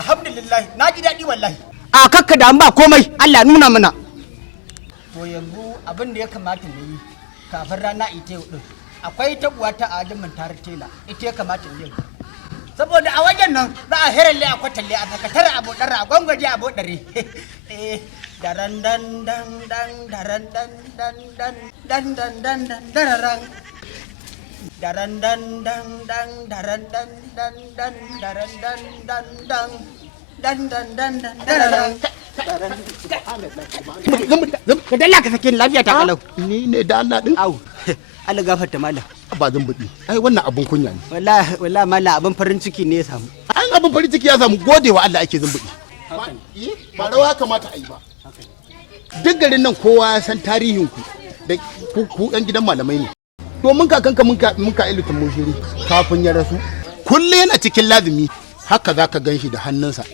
alhamdulillah na ji daɗi wallahi. A kakka da an ba komai Allah nuna mana. To yanzu abin da ya kamata mu yi kafin rana ita yau din akwai tabuwa ta adamin tarar tela ita ya kamata mu yi. Saboda a wajen nan za a heralle a kwatalle a sakatar a bodare a gwangwaje a bodare. Daran dan dan dan daran dan dan dan dan dan dan dan dararan. Daran dan dan dan daran dan dan dan daran dan dan dan dan dan dan dan dararan. Ka dalla ka sake lafiya ta kalau. Ni ne da Allah din. Au. Allah gafarta mallam. Ba Zumbudi. Ai wannan abun kunya ne. Wallahi mallam abin farin ciki ne ya samu. An abin farin ciki ya samu godewa Allah ake Zumbudi. Ba rawa kamata a yi ba. Duk garin nan kowa ya san tarihin ku da ku yan gidan malamai ne. Domin kakanka mun ka ilitin mushiri kafin ya rasu. Kulle yana cikin lazumi haka zaka ganshi da hannunsa.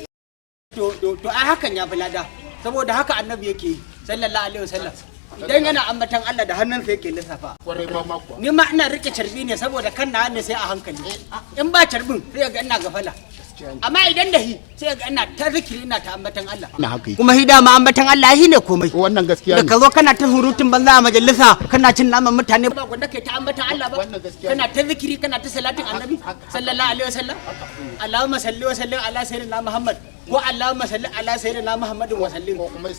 To ai hakan ya bulada saboda haka annabi yake yi sallallahu alaihi wasallam. Idan yana ambatan Allah da hannunsa yake lissafa. Ni ma ina rike carbi ne saboda kan na hannu sai a hankali. In ba carbin sai ga ina gafala. Amma idan da hi sai ga ina ta zikiri ina ta ambatan Allah. Kuma hida ma ambatan Allah hi ne komai. Wannan gaskiya ne. Da ka zo kana ta surutun banza a majalisa kana cin naman mutane ba gwanda kai ta ambatan Allah ba. Kana ta zikiri kana ta salatin annabi sallallahu alaihi wasallam. Allahumma salli wa sallim ala sayyidina Muhammad. Ko Allahumma salli ala sayyidina Muhammadin wa sallim.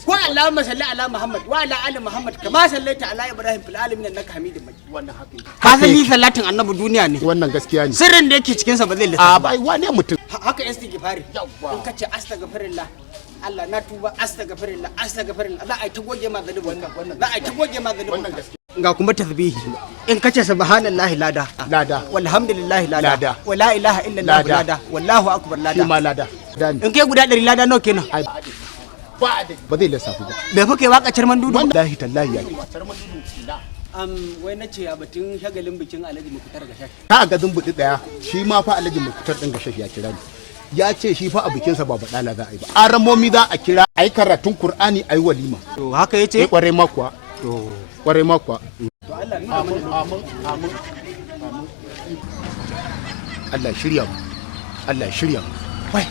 Ko Allahumma salli ala Muhammad wa ala ali Muhammad kama sallaita ala Ibrahim fil alamin innaka Hamidum Majid. Wannan haka. Ka san yi salatin annabi duniya ne. Wannan gaskiya ne. Sirrin da yake cikin sa ba zai lissafa ba. Ai wane mutum. Haka istighfari. In kace astaghfirullah Allah na tuba astaghfirullah za a ta goge ma zanubi wannan. Za a ta goge ma zanubi wannan gaskiya. Ga kuma tasbihi in kace subhanallahi lada walhamdulillahi lada wala ilaha illallah lada wallahu akbar lada shi ma lada in kai guda 100 lada nawa kenan ba zai lissafi ba bai fa kai waka charman dudu wallahi tallahi ya charman dudu wai nace a batun shagalin bikin Alhaji Mukutar Gashashi ka ga Zumbudi daya shi ma fa Alhaji Mukutar din Gashashi ya kira ni ya ce shi fa a bikinsa ba badala za a yi ba aramomi za a kira ayi karatun Qur'ani ayi walima to haka yace kwarai ma kuwa to kwarai ma kuwa to Allah nuna mana amin Allah shirya mu Allah shirya mu wai